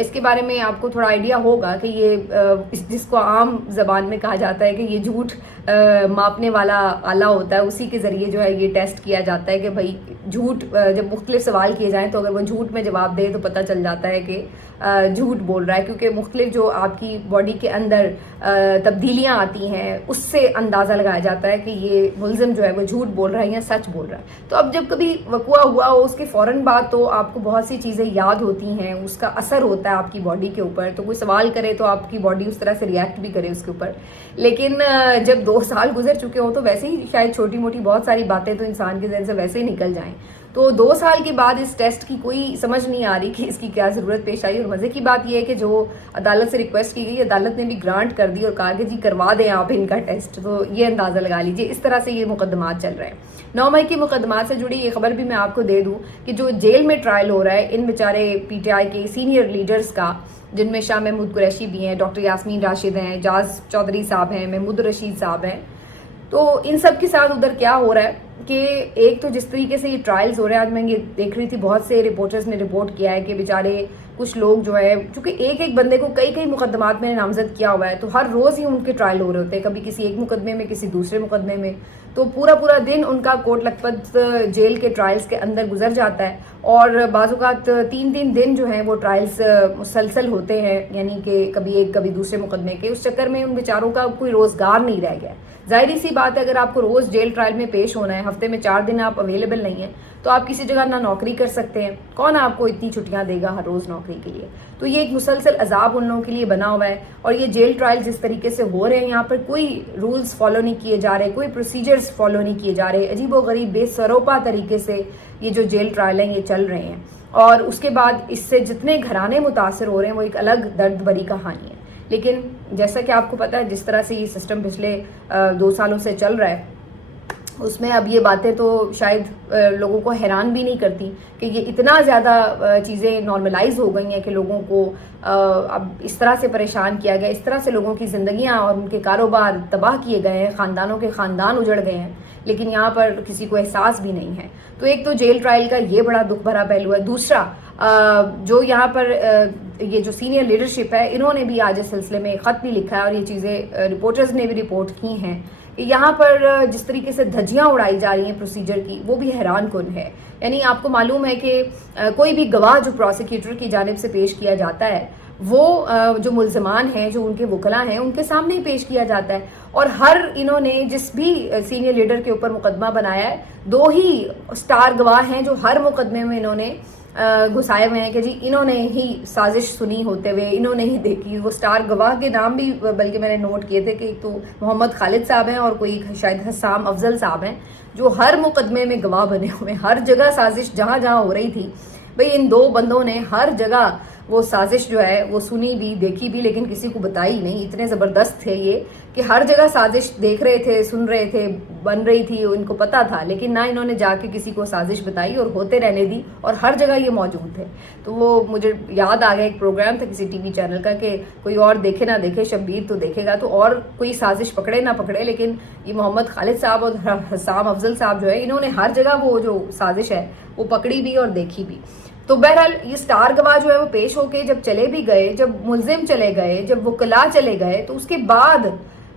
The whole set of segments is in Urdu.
اس کے بارے میں آپ کو تھوڑا آئیڈیا ہوگا کہ یہ جس کو عام زبان میں کہا جاتا ہے کہ یہ جھوٹ ماپنے والا آلہ ہوتا ہے، اسی کے ذریعے جو ہے یہ ٹیسٹ کیا جاتا ہے کہ بھائی جھوٹ، جب مختلف سوال کیے جائیں تو اگر وہ جھوٹ میں جواب دے تو پتہ چل جاتا ہے کہ جھوٹ بول رہا ہے، کیونکہ مختلف جو آپ کی باڈی کے اندر تبدیلیاں آتی ہیں اس سے اندازہ لگایا جاتا ہے کہ یہ ملزم جو ہے وہ جھوٹ بول رہا ہے یا سچ بول رہا ہے۔ تو اب جب کبھی وقوع ہوا ہو اس کے فوراً بعد تو آپ کو بہت سی چیزیں یاد ہوتی ہیں، اس کا اثر ہوتا ہے آپ کی باڈی کے اوپر، تو کوئی سوال کرے تو آپ کی باڈی اس طرح سے ریئیکٹ بھی کرے اس کے اوپر۔ لیکن جب 2 سال گزر چکے ہوں تو ویسے ہی شاید چھوٹی موٹی بہت ساری باتیں تو انسان کے ذہن سے ویسے ہی نکل جائیں۔ تو 2 سال کے بعد اس ٹیسٹ کی کوئی سمجھ نہیں آ رہی کہ اس کی کیا ضرورت پیش آئی، اور مزے کی بات یہ ہے کہ جو عدالت سے ریکویسٹ کی گئی، عدالت نے بھی گرانٹ کر دی اور کہا کہ جی کروا دیں آپ ان کا ٹیسٹ۔ تو یہ اندازہ لگا لیجیے اس طرح سے یہ مقدمات چل رہے ہیں۔ 9 مئی کے مقدمات سے جڑی یہ خبر بھی میں آپ کو دے دوں کہ جو جیل میں ٹرائل ہو رہا ہے ان بیچارے پی ٹی آئی کے سینئر لیڈرز کا، جن میں شاہ محمود قریشی بھی ہیں، ڈاکٹر یاسمین راشد ہیں، اعجاز چودھری صاحب ہیں، محمود رشید صاحب ہیں، تو ان سب کے ساتھ ادھر کیا ہو رہا ہے کہ ایک تو جس طریقے سے یہ ٹرائلز ہو رہے ہیں، آج میں یہ دیکھ رہی تھی بہت سے رپورٹرز نے رپورٹ کیا ہے کہ بیچارے کچھ لوگ جو ہے، چونکہ ایک بندے کو کئی مقدمات میں نامزد کیا ہوا ہے تو ہر روز ہی ان کے ٹرائل ہو رہے ہوتے ہیں، کبھی کسی ایک مقدمے میں کسی دوسرے مقدمے میں، تو پورا دن ان کا کوٹ لکھپت جیل کے ٹرائلز کے اندر گزر جاتا ہے، اور بعض اوقات 3 دن جو ہیں وہ ٹرائلز مسلسل ہوتے ہیں، یعنی کہ کبھی ایک کبھی دوسرے مقدمے کے، اس چکر میں ان بیچاروں کا کوئی روزگار نہیں رہ گیا۔ ظاہری سی بات ہے اگر آپ کو روز جیل ٹرائل میں پیش ہونا ہے، ہفتے میں 4 دن آپ اویلیبل نہیں ہیں، تو آپ کسی جگہ نہ نوکری کر سکتے ہیں، کون آپ کو اتنی چھٹیاں دے گا ہر روز نوکری کے لیے؟ تو یہ ایک مسلسل عذاب ان لوگوں کے لیے بنا ہوا ہے، اور یہ جیل ٹرائل جس طریقے سے ہو رہے ہیں یہاں پر کوئی رولز فالو نہیں کیے جا رہے، کوئی پروسیجرز فالو نہیں کیے جا رہے، عجیب و غریب بے سروپا طریقے سے یہ جو جیل ٹرائل ہیں یہ چل رہے ہیں، اور اس کے بعد اس سے جتنے گھرانے متاثر ہو رہے ہیں وہ ایک الگ درد بھری کہانی ہے۔ لیکن جیسا کہ آپ کو پتا ہے جس طرح سے یہ سسٹم پچھلے 2 سالوں سے چل رہا ہے، اس میں اب یہ باتیں تو شاید لوگوں کو حیران بھی نہیں کرتی کہ یہ اتنا زیادہ چیزیں نارملائز ہو گئی ہیں کہ لوگوں کو اب اس طرح سے پریشان کیا گیا، اس طرح سے لوگوں کی زندگیاں اور ان کے کاروبار تباہ کیے گئے ہیں، خاندانوں کے خاندان اجڑ گئے ہیں، لیکن یہاں پر کسی کو احساس بھی نہیں ہے۔ تو ایک تو جیل ٹرائل کا یہ بڑا دکھ بھرا پہلو ہے۔ دوسرا جو یہاں پر یہ جو سینئر لیڈرشپ ہے انہوں نے بھی آج اس سلسلے میں خط بھی لکھا ہے، اور یہ چیزیں رپورٹرز نے بھی رپورٹ کی ہیں، یہاں پر جس طریقے سے دھجیاں اڑائی جا رہی ہیں پروسیجر کی وہ بھی حیران کن ہے۔ یعنی آپ کو معلوم ہے کہ کوئی بھی گواہ جو پروسیکیوٹر کی جانب سے پیش کیا جاتا ہے وہ جو ملزمان ہیں، جو ان کے وکلاء ہیں، ان کے سامنے ہی پیش کیا جاتا ہے، اور ہر انہوں نے جس بھی سینئر لیڈر کے اوپر مقدمہ بنایا ہے 2 ہی سٹار گواہ ہیں جو ہر مقدمے میں انہوں نے گھسائے ہوئے ہیں کہ جی انہوں نے ہی سازش سنی ہوتے ہوئے، انہوں نے ہی دیکھی۔ وہ سٹار گواہ کے نام بھی بلکہ میں نے نوٹ کیے تھے کہ ایک تو محمد خالد صاحب ہیں اور کوئی شاید حسام افضل صاحب ہیں، جو ہر مقدمے میں گواہ بنے ہوئے ہیں، ہر جگہ سازش جہاں ہو رہی تھی بھئی ان 2 بندوں نے ہر جگہ وہ سازش جو ہے وہ سنی بھی دیکھی بھی، لیکن کسی کو بتائی نہیں۔ اتنے زبردست تھے یہ کہ ہر جگہ سازش دیکھ رہے تھے، سن رہے تھے، بن رہی تھی، ان کو پتا تھا، لیکن نہ انہوں نے جا کے کسی کو سازش بتائی اور ہوتے رہنے دی، اور ہر جگہ یہ موجود تھے۔ تو وہ مجھے یاد آ گیا ایک پروگرام تھا کسی ٹی وی چینل کا کہ کوئی اور دیکھے نہ دیکھے شبیر تو دیکھے گا، تو اور کوئی سازش پکڑے نہ پکڑے، لیکن یہ محمد خالد صاحب اور حسام افضل صاحب جو ہے انہوں نے ہر جگہ وہ جو سازش ہے وہ پکڑی بھی اور دیکھی بھی۔ تو بہرحال یہ سٹار گواہ جو ہے وہ پیش ہو کے جب چلے بھی گئے، جب ملزم چلے گئے، جب وکلاء چلے گئے، تو اس کے بعد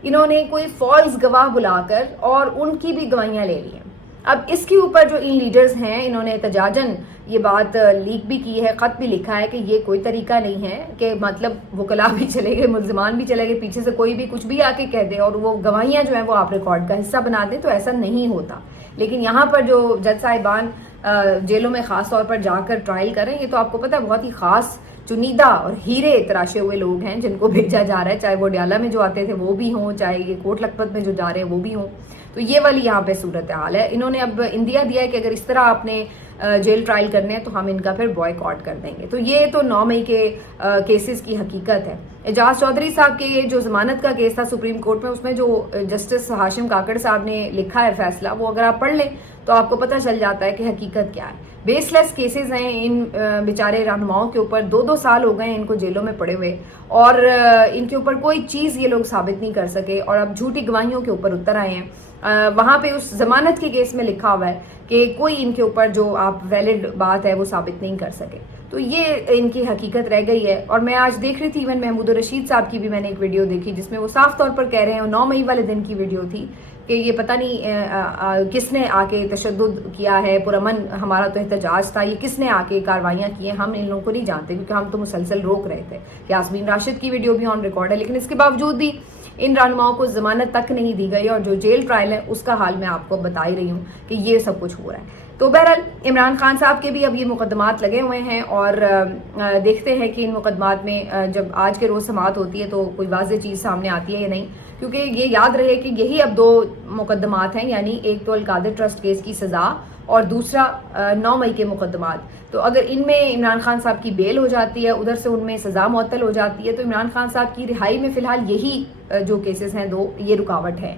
انہوں نے کوئی فالس گواہ بلا کر اور ان کی بھی گواہیاں لے لی ہیں۔ اب اس کے اوپر جو ان لیڈرز ہیں انہوں نے احتجاجاً یہ بات لیک بھی کی ہے، خط بھی لکھا ہے کہ یہ کوئی طریقہ نہیں ہے کہ مطلب وکلاء بھی چلے گئے، ملزمان بھی چلے گئے، پیچھے سے کوئی بھی کچھ بھی آ کے کہہ دے اور وہ گواہیاں جو ہیں وہ آپ ریکارڈ کا حصہ بنا دیں، تو ایسا نہیں ہوتا۔ لیکن یہاں پر جو جج صاحبان جیلوں میں خاص طور پر جا کر ٹرائل کریں، یہ تو آپ کو پتہ ہے بہت ہی خاص چنیدہ اور ہیرے تراشے ہوئے لوگ ہیں جن کو بھیجا جا رہا ہے، چاہے وہ ڈیالہ میں جو آتے تھے وہ بھی ہوں، چاہے یہ کوٹ لکھپت میں جو جا رہے ہیں وہ بھی ہوں۔ تو یہ والی یہاں پہ صورتحال ہے۔ انہوں نے اب اندیا دیا ہے کہ اگر اس طرح آپ نے جیل ٹرائل کرنے ہیں تو ہم ان کا پھر بوائیکاٹ کر دیں گے۔ تو یہ تو 9 مئی کے کیسز کی حقیقت ہے۔ اعجاز چودھری صاحب کے جو ضمانت کا کیس تھا سپریم کورٹ میں، اس میں جو جسٹس ہاشم کاکڑ صاحب نے لکھا ہے فیصلہ، وہ اگر آپ پڑھ لیں تو آپ کو پتہ چل جاتا ہے کہ حقیقت کیا ہے۔ بیس لیس کیسز ہیں ان بیچارے رہنماؤں کے اوپر، 2 سال ہو گئے ہیں ان کو جیلوں میں پڑے ہوئے، اور ان کے اوپر کوئی چیز یہ لوگ ثابت نہیں کر سکے، اور اب جھوٹی گواہیوں کے اوپر اتر آئے ہیں۔ وہاں پہ اس ضمانت کے کیس میں لکھا ہوا ہے کہ کوئی ان کے اوپر جو آپ ویلڈ بات ہے وہ ثابت نہیں کر سکے۔ تو یہ ان کی حقیقت رہ گئی ہے. اور میں آج دیکھ رہی تھی ایون محمود الرشید صاحب کی بھی میں نے ایک ویڈیو دیکھی جس میں وہ صاف طور پر کہہ رہے ہیں, 9 مئی والے دن کی ویڈیو تھی, کہ یہ پتہ نہیں کس نے آ کے تشدد کیا ہے, پرامن ہمارا تو احتجاج تھا, یہ کس نے آ کے کاروائیاں کی ہیں, ہم ان لوگوں کو نہیں جانتے کیونکہ ہم تو مسلسل روک رہے تھے. یاسمین راشد کی ویڈیو بھی آن ریکارڈ ہے, لیکن اس کے باوجود بھی ان رہنماؤں کو ضمانت تک نہیں دی گئی, اور جو جیل ٹرائل ہے اس کا حال میں آپ کو بتا ہی رہی ہوں کہ یہ سب کچھ ہو رہا ہے. تو بہرحال عمران خان صاحب کے بھی اب یہ مقدمات لگے ہوئے ہیں, اور دیکھتے ہیں کہ ان مقدمات میں جب آج کے روز سماعت ہوتی ہے تو کوئی واضح چیز سامنے آتی ہے یا نہیں, کیونکہ یہ یاد رہے کہ یہی اب 2 مقدمات ہیں, یعنی ایک تو القادر ٹرسٹ کیس کی سزا اور دوسرا 9 مئی کے مقدمات. تو اگر ان میں عمران خان صاحب کی بیل ہو جاتی ہے, ادھر سے ان میں سزا معطل ہو جاتی ہے, تو عمران خان صاحب کی رہائی میں فی الحال یہی جو کیسز ہیں 2, یہ رکاوٹ ہے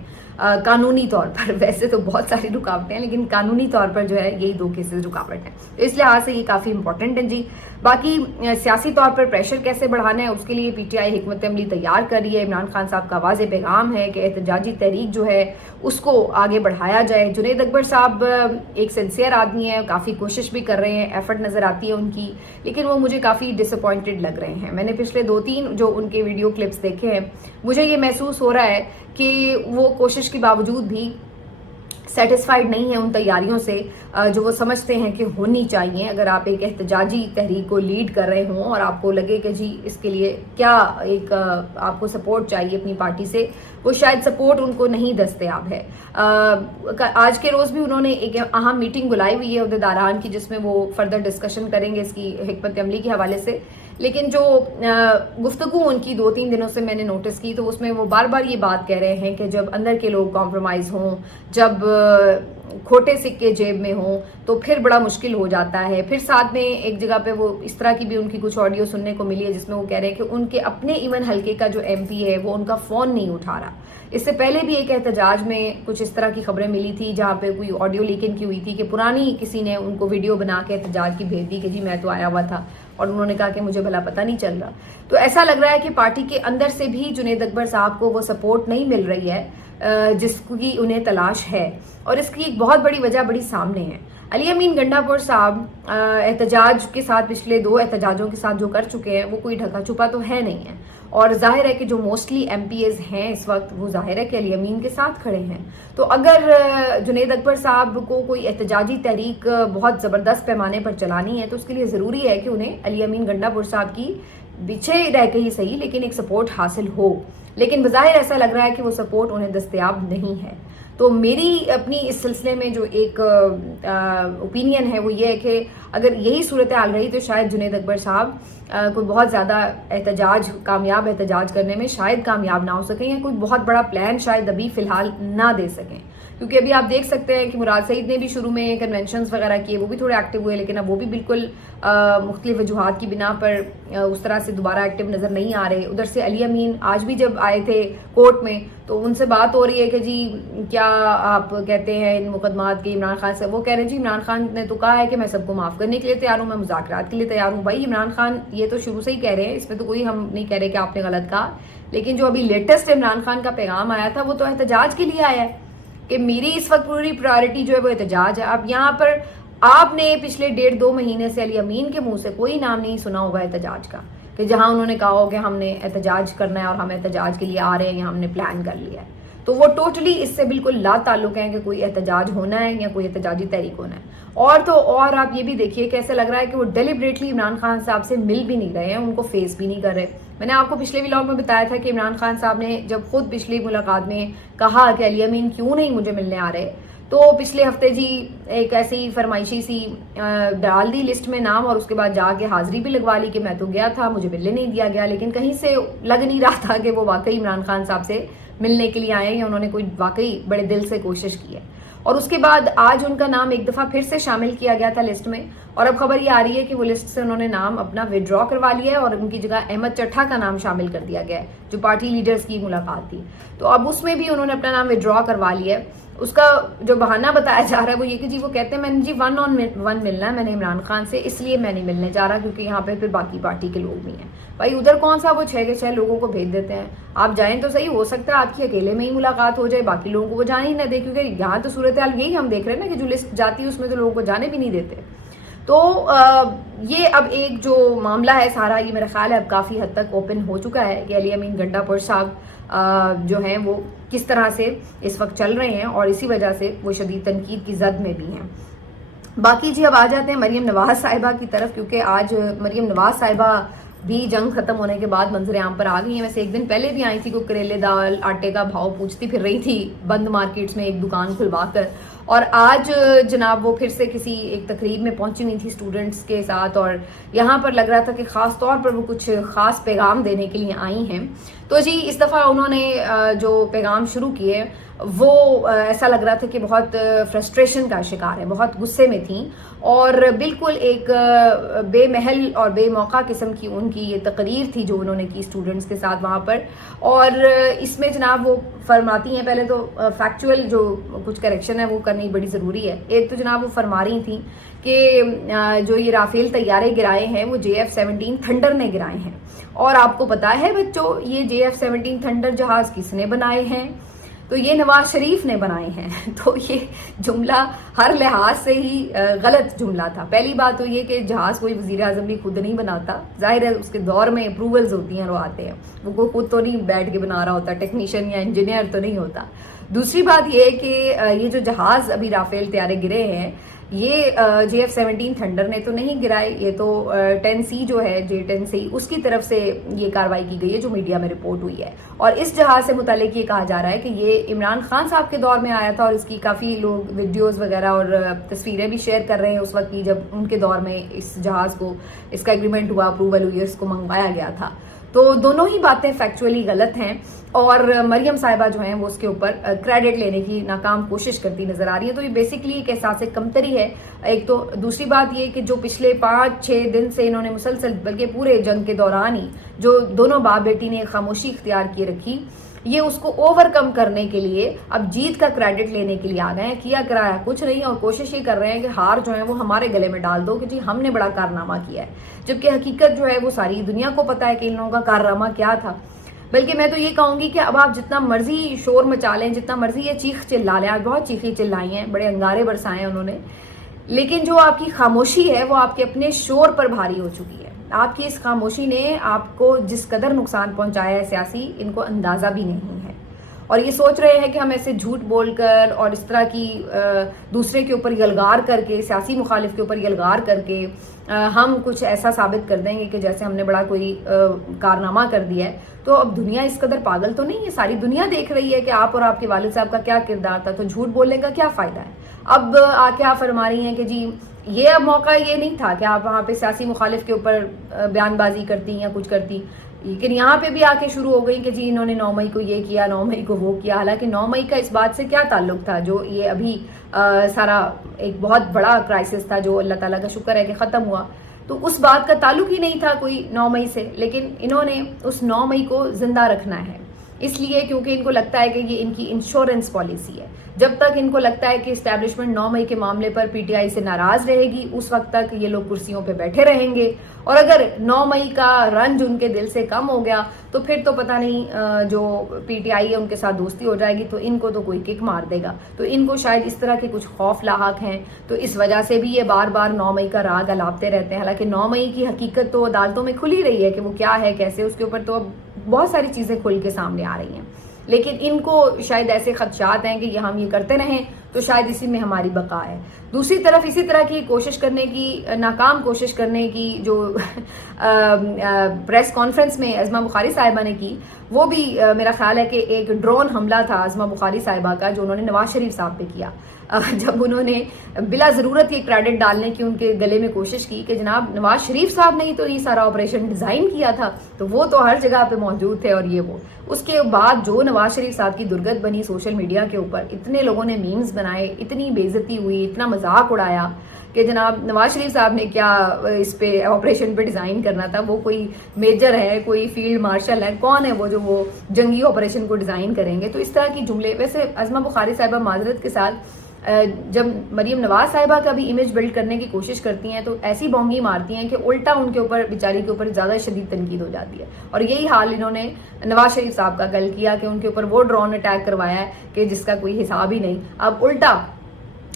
قانونی طور پر. ویسے تو بہت ساری رکاوٹیں ہیں, لیکن قانونی طور پر جو ہے یہی 2 کیسز رکاوٹ ہیں. تو اس لحاظ سے یہ کافی امپورٹنٹ ہیں جی. باقی سیاسی طور پر پریشر کیسے بڑھانا ہے اس کے لیے پی ٹی آئی حکمت عملی تیار کر رہی ہے. عمران خان صاحب کا واضح پیغام ہے کہ احتجاجی تحریک جو ہے اس کو آگے بڑھایا جائے. جنید اکبر صاحب ایک سنسیئر آدمی ہے, کافی کوشش بھی کر رہے ہیں, ایفرٹ نظر آتی ہے ان کی, لیکن وہ مجھے کافی ڈس اپوائنٹڈ لگ رہے ہیں. میں نے پچھلے 2-3 جو ان کے ویڈیو کلپس دیکھے ہیں, مجھے یہ محسوس ہو رہا ہے کہ وہ کوشش کے باوجود بھی سیٹسفائیڈ نہیں ہے ان تیاریوں سے جو وہ سمجھتے ہیں کہ ہونی چاہیے. اگر آپ ایک احتجاجی تحریک کو لیڈ کر رہے ہوں اور آپ کو لگے کہ جی اس کے لیے کیا ایک آپ کو سپورٹ چاہیے اپنی پارٹی سے, وہ شاید سپورٹ ان کو نہیں دستیاب ہے. آج کے روز بھی انہوں نے ایک اہم میٹنگ بلائی ہوئی ہے عہدیداران کی, جس میں وہ فردر ڈسکشن کریں گے اس کی حکمت عملی کے حوالے سے. لیکن جو گفتگو ان کی 2-3 دنوں سے میں نے نوٹس کی, تو اس میں وہ بار بار یہ بات کہہ رہے ہیں کہ جب اندر کے لوگ کمپرومائز ہوں, جب کھوٹے سکے جیب میں ہوں تو پھر بڑا مشکل ہو جاتا ہے. پھر ساتھ میں ایک جگہ پہ وہ اس طرح کی بھی ان کی کچھ آڈیو سننے کو ملی ہے جس میں وہ کہہ رہے ہیں کہ ان کے اپنے ایون حلقے کا جو ایم پی ہے وہ ان کا فون نہیں اٹھا رہا. اس سے پہلے بھی ایک احتجاج میں کچھ اس طرح کی خبریں ملی تھی جہاں پہ کوئی آڈیو لیکن کی ہوئی تھی کہ پرانی کسی نے ان کو ویڈیو بنا کے احتجاج کی بھیج دی کہ جی میں تو آیا ہوا تھا, اور انہوں نے کہا کہ مجھے بھلا پتہ نہیں چل رہا. تو ایسا لگ رہا ہے کہ پارٹی کے اندر سے بھی جنید اکبر صاحب کو وہ سپورٹ نہیں مل رہی ہے جس کی انہیں تلاش ہے, اور اس کی ایک بہت بڑی وجہ بڑی سامنے ہے. علی امین گنڈا پور صاحب احتجاج کے ساتھ پچھلے 2 احتجاجوں کے ساتھ جو کر چکے ہیں وہ کوئی ڈھکا چھپا تو ہے نہیں ہے, اور ظاہر ہے کہ جو موسٹلی ایم پی ایز ہیں اس وقت وہ ظاہر ہے کہ علی امین کے ساتھ کھڑے ہیں. تو اگر جنید اکبر صاحب کو کوئی احتجاجی تحریک بہت زبردست پیمانے پر چلانی ہے تو اس کے لیے ضروری ہے کہ انہیں علی امین گنڈا پور صاحب کی پیچھے رہ کے ہی صحیح لیکن ایک سپورٹ حاصل ہو. لیکن بظاہر ایسا لگ رہا ہے کہ وہ سپورٹ انہیں دستیاب نہیں ہے. تو میری اپنی اس سلسلے میں جو ایک اوپینین ہے وہ یہ ہے کہ اگر یہی صورتحال رہی تو شاید جنید اکبر صاحب کوئی بہت زیادہ کامیاب احتجاج کرنے میں شاید کامیاب نہ ہو سکیں, یا کوئی بہت بڑا پلان شاید ابھی فی الحال نہ دے سکیں. کیونکہ ابھی آپ دیکھ سکتے ہیں کہ مراد سعید نے بھی شروع میں کنونشنز وغیرہ کیے, وہ بھی تھوڑے ایکٹیو ہوئے, لیکن اب وہ بھی بالکل مختلف وجوہات کی بنا پر اس طرح سے دوبارہ ایکٹیو نظر نہیں آ رہے. ادھر سے علی امین آج بھی جب آئے تھے کورٹ میں تو ان سے بات ہو رہی ہے کہ جی کیا آپ کہتے ہیں ان مقدمات کی عمران خان سے, وہ کہہ رہے ہیں جی عمران خان نے تو کہا ہے کہ میں سب کو معاف کرنے کے لیے تیار ہوں, میں مذاکرات کے لیے تیار ہوں. بھائی عمران خان یہ تو شروع سے ہی کہہ رہے ہیں, اس میں تو کوئی ہم نہیں کہہ رہے کہ آپ نے غلط کہا, لیکن جو ابھی لیٹسٹ عمران خان کا پیغام آیا تھا وہ تو احتجاج کے لیے آیا ہے کہ میری اس وقت پوری پرائرٹی جو ہے وہ احتجاج ہے. اب یہاں پر آپ نے پچھلے 1.5-2 مہینے سے علی امین کے منہ سے کوئی نام نہیں سنا ہوگا احتجاج کا, کہ جہاں انہوں نے کہا ہو کہ ہم نے احتجاج کرنا ہے اور ہم احتجاج کے لیے آ رہے ہیں یا ہم نے پلان کر لیا ہے. تو وہ ٹوٹلی اس سے بالکل لا تعلق ہے کہ کوئی احتجاج ہونا ہے یا کوئی احتجاجی تحریک ہونا ہے. اور آپ یہ بھی دیکھیے کہ ایسا لگ رہا ہے کہ وہ ڈیلیبریٹلی عمران خان صاحب سے مل بھی نہیں رہے ہیں, ان کو فیس بھی نہیں کر رہے. میں نے آپ کو پچھلے ولاگ میں بتایا تھا کہ عمران خان صاحب نے جب خود پچھلی ملاقات میں کہا کہ علی امین کیوں نہیں مجھے ملنے آ رہے, تو پچھلے ہفتے جی ایک ایسی فرمائشی سی ڈال دی لسٹ میں نام, اور اس کے بعد جا کے حاضری بھی لگوا لی کہ میں تو گیا تھا, مجھے ملنے نہیں دیا گیا. لیکن کہیں سے لگ نہیں رہا تھا کہ وہ واقعی عمران خان صاحب سے ملنے کے لیے آئے ہیں, انہوں نے کوئی واقعی بڑے دل سے کوشش کی ہے. اور اس کے بعد آج ان کا نام ایک دفعہ پھر سے شامل کیا گیا تھا لسٹ میں, اور اب خبر یہ آ رہی ہے کہ وہ لسٹ سے انہوں نے نام اپنا وڈرا کروا لیا ہے اور ان کی جگہ احمد چٹھا کا نام شامل کر دیا گیا ہے جو پارٹی لیڈرز کی ملاقات تھی. تو اب اس میں بھی انہوں نے اپنا نام وڈرا کروا لیا ہے. اس کا جو بہانہ بتایا جا رہا ہے وہ یہ کہ جی وہ کہتے ہیں میں نے جی 1-on-1 ملنا ہے میں نے عمران خان سے, اس لیے میں نہیں ملنے جا رہا کیونکہ یہاں پہ پھر باقی پارٹی کے لوگ بھی ہیں. بھائی ادھر کون سا وہ 6 کے 6 لوگوں کو بھیج دیتے ہیں, آپ جائیں تو صحیح, ہو سکتا ہے آپ کی اکیلے میں ہی ملاقات ہو جائے, باقی لوگوں کو وہ جانے ہی نہ دے, کیونکہ یہاں تو صورتحال یہی ہم دیکھ رہے ہیں نا کہ جو لسٹ جاتی ہے اس میں تو لوگوں کو جانے بھی نہیں دیتے. تو یہ اب ایک جو معاملہ ہے سارا، یہ میرا خیال ہے اب کافی حد تک اوپن ہو چکا ہے کہ علی امین گنڈا پور صاحب جو ہیں وہ کس طرح سے اس وقت چل رہے ہیں، اور اسی وجہ سے وہ شدید تنقید کی زد میں بھی ہیں۔ باقی جی اب آ جاتے ہیں مریم نواز صاحبہ کی طرف، کیونکہ آج مریم نواز صاحبہ بھی جنگ ختم ہونے کے بعد منظر عام پر آ گئی ہیں۔ ویسے ایک دن پہلے بھی آئی تھی، کوئی کریلے دال آٹے کا بھاؤ پوچھتی پھر رہی تھی بند مارکیٹس میں ایک دکان کھلوا کر، اور آج جناب وہ پھر سے کسی ایک تقریب میں پہنچی ہوئی تھی اسٹوڈنٹس کے ساتھ، اور یہاں پر لگ رہا تھا کہ خاص طور پر وہ کچھ خاص پیغام دینے کے لیے آئی ہیں۔ تو جی اس دفعہ انہوں نے جو پیغام شروع کیے وہ ایسا لگ رہا تھا کہ بہت فرسٹریشن کا شکار ہے، بہت غصے میں تھیں، اور بالکل ایک بے محل اور بے موقع قسم کی ان کی یہ تقریر تھی جو انہوں نے کی اسٹوڈنٹس کے ساتھ وہاں پر۔ اور اس میں جناب وہ فرماتی ہیں، پہلے تو فیکچوئل جو کچھ کریکشن ہے وہ کرنی بڑی ضروری ہے۔ ایک تو جناب وہ فرما رہی تھیں کہ جو یہ رافیل طیارے گرائے ہیں وہ JF-17 تھنڈر نے گرائے ہیں، اور آپ کو پتا ہے بچوں یہ JF-17 تھنڈر جہاز کس نے بنائے ہیں؟ تو یہ نواز شریف نے بنائے ہیں۔ تو یہ جملہ ہر لحاظ سے ہی غلط جملہ تھا۔ پہلی بات تو یہ کہ جہاز کوئی وزیر اعظم بھی خود نہیں بناتا، ظاہر ہے اس کے دور میں اپروولز ہوتی ہیں، وہ آتے ہیں، وہ کوئی خود تو نہیں بیٹھ کے بنا رہا ہوتا، ٹیکنیشین یا انجینئر تو نہیں ہوتا۔ دوسری بات یہ کہ یہ جو جہاز ابھی رافیل طیارے گرے ہیں یہ JF-17 تھنڈر نے تو نہیں گرائے، یہ تو 10C جو ہے J-10C اس کی طرف سے یہ کارروائی کی گئی ہے جو میڈیا میں رپورٹ ہوئی ہے۔ اور اس جہاز سے متعلق یہ کہا جا رہا ہے کہ یہ عمران خان صاحب کے دور میں آیا تھا، اور اس کی کافی لوگ ویڈیوز وغیرہ اور تصویریں بھی شیئر کر رہے ہیں اس وقت کی جب ان کے دور میں اس جہاز کو اس کا ایگریمنٹ ہوا، اپروول ہوئی، اس کو منگوایا گیا تھا۔ تو دونوں ہی باتیں فیکچولی غلط ہیں، اور مریم صاحبہ جو ہیں وہ اس کے اوپر کریڈٹ لینے کی ناکام کوشش کرتی نظر آ رہی ہے۔ تو یہ بیسکلی ایک احساس کمتری ہے ایک تو۔ دوسری بات یہ کہ جو پچھلے 5-6 دن سے انہوں نے مسلسل بلکہ پورے جنگ کے دوران ہی جو دونوں باپ بیٹی نے خاموشی اختیار کیے رکھی، یہ اس کو اوور کم کرنے کے لیے اب جیت کا کریڈٹ لینے کے لیے آ گئے ہیں۔ کیا کرایا کچھ نہیں، اور کوشش یہ کر رہے ہیں کہ ہار جو ہے وہ ہمارے گلے میں ڈال دو کہ جی ہم نے بڑا کارنامہ کیا ہے، جبکہ حقیقت جو ہے وہ ساری دنیا کو پتا ہے کہ ان لوگوں کا کارنامہ کیا تھا۔ بلکہ میں تو یہ کہوں گی کہ اب آپ جتنا مرضی شور مچا لیں، جتنا مرضی یہ چیخ چلا لیں، آج بہت چیخی چلائی ہیں، بڑے انگارے برسائے ہیں انہوں نے، لیکن جو آپ کی خاموشی ہے وہ آپ کے اپنے شور پر بھاری ہو چکی ہے۔ آپ کی اس خاموشی نے آپ کو جس قدر نقصان پہنچایا ہے سیاسی، ان کو اندازہ بھی نہیں ہے، اور یہ سوچ رہے ہیں کہ ہم ایسے جھوٹ بول کر اور اس طرح کی دوسرے کے اوپر یلغار کر کے، سیاسی مخالف کے اوپر یلغار کر کے ہم کچھ ایسا ثابت کر دیں گے کہ جیسے ہم نے بڑا کوئی کارنامہ کر دیا ہے۔ تو اب دنیا اس قدر پاگل تو نہیں ہے، ساری دنیا دیکھ رہی ہے کہ آپ اور آپ کے والد صاحب کا کیا کردار تھا، تو جھوٹ بولنے کا کیا فائدہ ہے؟ اب آ کے آپ فرما رہی ہیں کہ جی یہ اب موقع یہ نہیں تھا کہ آپ وہاں پہ سیاسی مخالف کے اوپر بیان بازی کرتی یا کچھ کرتی، لیکن یہاں پہ بھی آ کے شروع ہو گئی کہ جی انہوں نے 9 مئی کو یہ کیا، 9 مئی کو وہ کیا۔ حالانکہ 9 مئی کا اس بات سے کیا تعلق تھا جو یہ ابھی سارا ایک بہت بڑا کرائسس تھا جو اللہ تعالیٰ کا شکر ہے کہ ختم ہوا، تو اس بات کا تعلق ہی نہیں تھا کوئی 9 مئی سے، لیکن انہوں نے اس 9 مئی کو زندہ رکھنا ہے، اس لیے کیونکہ ان کو لگتا ہے کہ یہ ان کی انشورنس پالیسی ہے۔ جب تک ان کو لگتا ہے کہ اسٹیبلشمنٹ 9 مئی کے معاملے پر PTI سے ناراض رہے گی، اس وقت تک یہ لوگ کرسیوں پہ بیٹھے رہیں گے، اور اگر 9 مئی کا رنج ان کے دل سے کم ہو گیا تو پھر تو پتہ نہیں جو PTI ہے ان کے ساتھ دوستی ہو جائے گی تو ان کو تو کوئی کک مار دے گا۔ تو ان کو شاید اس طرح کے کچھ خوف لاحق ہیں، تو اس وجہ سے بھی یہ بار بار 9 مئی کا راگ الاپتے رہتے ہیں۔ حالانکہ 9 مئی کی حقیقت تو عدالتوں میں کھلی رہی ہے کہ وہ کیا ہے کیسے، اس کے اوپر تو اب بہت ساری چیزیں کھل کے سامنے آ رہی ہیں، لیکن ان کو شاید ایسے خدشات ہیں کہ یہ ہم یہ کرتے رہیں تو شاید اسی میں ہماری بقا ہے۔ دوسری طرف اسی طرح کی کوشش کرنے کی، ناکام کوشش کرنے کی جو پریس کانفرنس میں عظمہ بخاری صاحبہ نے کی، وہ بھی میرا خیال ہے کہ ایک ڈرون حملہ تھا عظمہ بخاری صاحبہ کا جو انہوں نے نواز شریف صاحب پہ کیا، جب انہوں نے بلا ضرورت یہ کریڈٹ ڈالنے کی ان کے گلے میں کوشش کی کہ جناب نواز شریف صاحب نے ہی تو یہ سارا آپریشن ڈیزائن کیا تھا، تو وہ تو ہر جگہ پہ موجود تھے، اور یہ وہ اس کے بعد جو نواز شریف صاحب کی درگت بنی سوشل میڈیا کے اوپر، اتنے لوگوں نے میمز بنائے، اتنی بے عزتی ہوئی، اتنا مذاق اڑایا کہ جناب نواز شریف صاحب نے کیا اس پہ آپریشن پہ ڈیزائن کرنا تھا، وہ کوئی میجر ہے، کوئی فیلڈ مارشل ہے، کون ہے وہ جو وہ جنگی آپریشن کو ڈیزائن کریں گے؟ تو اس طرح کی جملے، ویسے عظمہ بخاری صاحبہ معذرت کے ساتھ جب مریم نواز صاحبہ کا بھی امیج بلڈ کرنے کی کوشش کرتی ہیں تو ایسی بونگی مارتی ہیں کہ الٹا ان کے اوپر بیچاری کے اوپر زیادہ شدید تنقید ہو جاتی ہے، اور یہی حال انہوں نے نواز شریف صاحب کا کل کیا کہ ان کے اوپر وہ ڈرون اٹیک کروایا ہے کہ جس کا کوئی حساب ہی نہیں۔ اب الٹا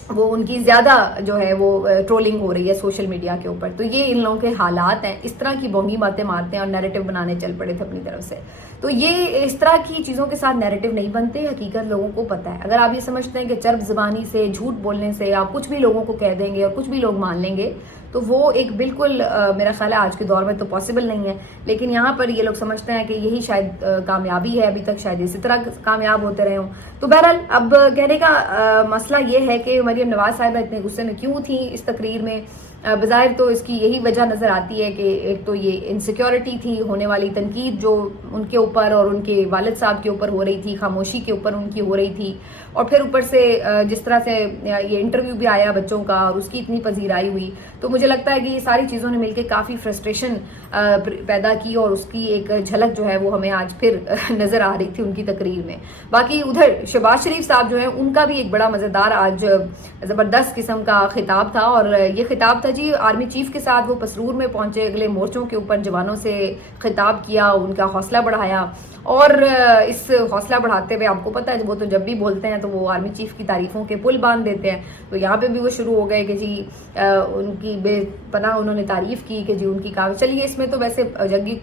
وہ ان کی زیادہ جو ہے وہ ٹرولنگ ہو رہی ہے سوشل میڈیا کے اوپر. تو یہ ان لوگوں کے حالات ہیں, اس طرح کی بونگی باتیں مارتے ہیں اور نیریٹو بنانے چل پڑے تھے اپنی طرف سے. تو یہ اس طرح کی چیزوں کے ساتھ نیریٹو نہیں بنتے, حقیقت لوگوں کو پتہ ہے. اگر آپ یہ سمجھتے ہیں کہ چرب زبانی سے, جھوٹ بولنے سے آپ کچھ بھی لوگوں کو کہہ دیں گے اور کچھ بھی لوگ مان لیں گے, تو وہ ایک بالکل میرا خیال ہے آج کے دور میں تو پاسبل نہیں ہے. لیکن یہاں پر یہ لوگ سمجھتے ہیں کہ یہی شاید کامیابی ہے, ابھی تک شاید اسی طرح کامیاب ہوتے رہے ہوں. تو بہرحال اب کہنے کا مسئلہ یہ ہے کہ مریم نواز صاحبہ اتنے غصے میں کیوں تھیں اس تقریر میں. بظاہر تو اس کی یہی وجہ نظر آتی ہے کہ ایک تو یہ انسیکیورٹی تھی, ہونے والی تنقید جو ان کے اوپر اور ان کے والد صاحب کے اوپر ہو رہی تھی, خاموشی کے اوپر ان کی ہو رہی تھی, اور پھر اوپر سے جس طرح سے یہ انٹرویو بھی آیا بچوں کا اور اس کی اتنی پذیرائی ہوئی. تو مجھے لگتا ہے کہ یہ ساری چیزوں نے مل کے کافی فرسٹریشن پیدا کی, اور اس کی ایک جھلک جو ہے وہ ہمیں آج پھر نظر آ رہی تھی ان کی تقریر میں. باقی ادھر شہباز شریف صاحب جو ہیں ان کا بھی ایک بڑا مزیدار آج زبردست قسم کا خطاب تھا, اور یہ خطاب تھا جی آرمی چیف کے ساتھ. وہ پسرور میں پہنچے, اگلے مورچوں کے اوپر جوانوں سے خطاب کیا, ان کا حوصلہ بڑھایا, اور اس حوصلہ بڑھاتے ہوئے آپ کو پتہ ہے وہ تو جب بھی بولتے ہیں تو وہ آرمی چیف کی تعریفوں کے پل باندھ دیتے ہیں. تو یہاں پہ بھی وہ شروع ہو گئے کہ جی ان کی بے پناہ انہوں نے تعریف کی کہ جی ان کی کام. چلیے اس میں تو ویسے جنگی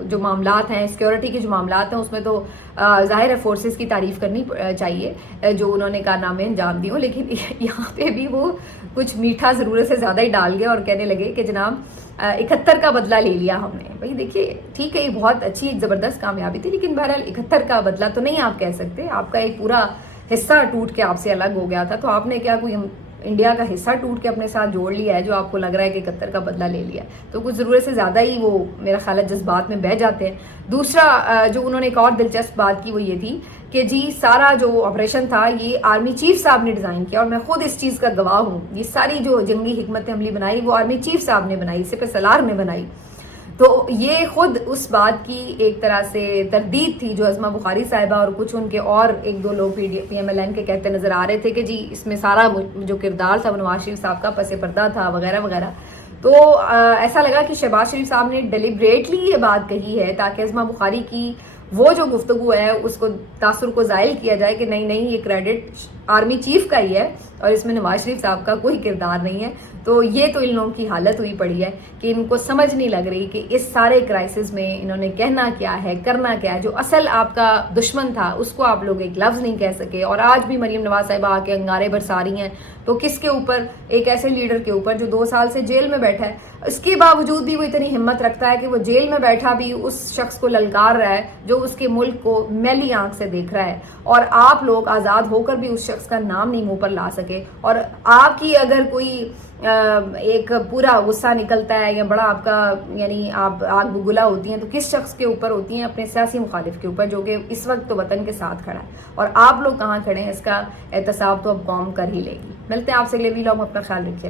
جو معاملات ہیں, سیکیورٹی کے جو معاملات ہیں, اس میں تو ظاہر ہے فورسز کی تعریف کرنی چاہیے جو انہوں نے کارنامے انجام دیے. لیکن یہاں پہ بھی وہ کچھ میٹھا ضرورت سے زیادہ ہی ڈال گئے اور کہنے لگے کہ جناب 71 کا بدلہ لے لیا ہم نے. بھائی دیکھیے ٹھیک ہے, یہ بہت اچھی ایک زبردست کامیابی تھی, لیکن بہرحال 71 کا بدلہ تو نہیں آپ کہہ سکتے. آپ کا ایک پورا حصہ ٹوٹ کے آپ سے الگ ہو گیا تھا, تو آپ نے کیا کوئی انڈیا کا حصہ ٹوٹ کے اپنے ساتھ جوڑ لیا ہے جو آپ کو لگ رہا ہے کہ 71 کا بدلہ لے لیا. تو کچھ ضرورت سے زیادہ ہی وہ میرا خیال ہے جذبات میں بہہ جاتے ہیں. دوسرا جو انہوں نے ایک اور دلچسپ بات کی وہ یہ تھی کہ جی سارا جو آپریشن تھا یہ آرمی چیف صاحب نے ڈیزائن کیا, اور میں خود اس چیز کا گواہ ہوں. یہ ساری جو جنگی حکمت عملی بنائی وہ آرمی چیف صاحب نے بنائی, سپہ سالار نے بنائی. تو یہ خود اس بات کی ایک طرح سے تردید تھی جو عظمہ بخاری صاحبہ اور کچھ ان کے اور ایک دو لوگ PMLN کے کہتے نظر آ رہے تھے کہ جی اس میں سارا جو کردار تھا وہ نواز شریف صاحب کا پس پردہ تھا وغیرہ وغیرہ. تو ایسا لگا کہ شہباز شریف صاحب نے ڈیلیبریٹلی یہ بات کہی ہے تاکہ عظمہ بخاری کی وہ جو گفتگو ہے اس کو تاثر کو زائل کیا جائے کہ نہیں نہیں یہ کریڈٹ آرمی چیف کا ہی ہے اور اس میں نواز شریف صاحب کا کوئی کردار نہیں ہے. تو یہ تو ان لوگوں کی حالت ہوئی پڑی ہے کہ ان کو سمجھ نہیں لگ رہی کہ اس سارے کرائسس میں انہوں نے کہنا کیا ہے, کرنا کیا ہے. جو اصل آپ کا دشمن تھا اس کو آپ لوگ ایک لفظ نہیں کہہ سکے, اور آج بھی مریم نواز صاحبہ آ کے انگارے برسا رہی ہیں. تو کس کے اوپر؟ ایک ایسے لیڈر کے اوپر جو 2 سال سے جیل میں بیٹھا ہے. اس کے باوجود بھی وہ اتنی ہمت رکھتا ہے کہ وہ جیل میں بیٹھا بھی اس شخص کو للکار رہا ہے جو اس کے ملک کو میلی آنکھ سے دیکھ رہا ہے, اور آپ لوگ آزاد ہو کر بھی اس شخص کا نام نہیں منہ پر لا سکے. اور آپ کی اگر کوئی ایک پورا غصہ نکلتا ہے یا بڑا آپ کا یعنی آپ آگ بگلا ہوتی ہیں تو کس شخص کے اوپر ہوتی ہیں؟ اپنے سیاسی مخالف کے اوپر جو کہ اس وقت تو وطن کے ساتھ کھڑا ہے. اور آپ لوگ کہاں کھڑے ہیں اس کا احتساب تو اب قوم کر ہی لے گی. ملتے ہیں آپ سے اگلے ویلاگ میں, اپنا خیال رکھیے.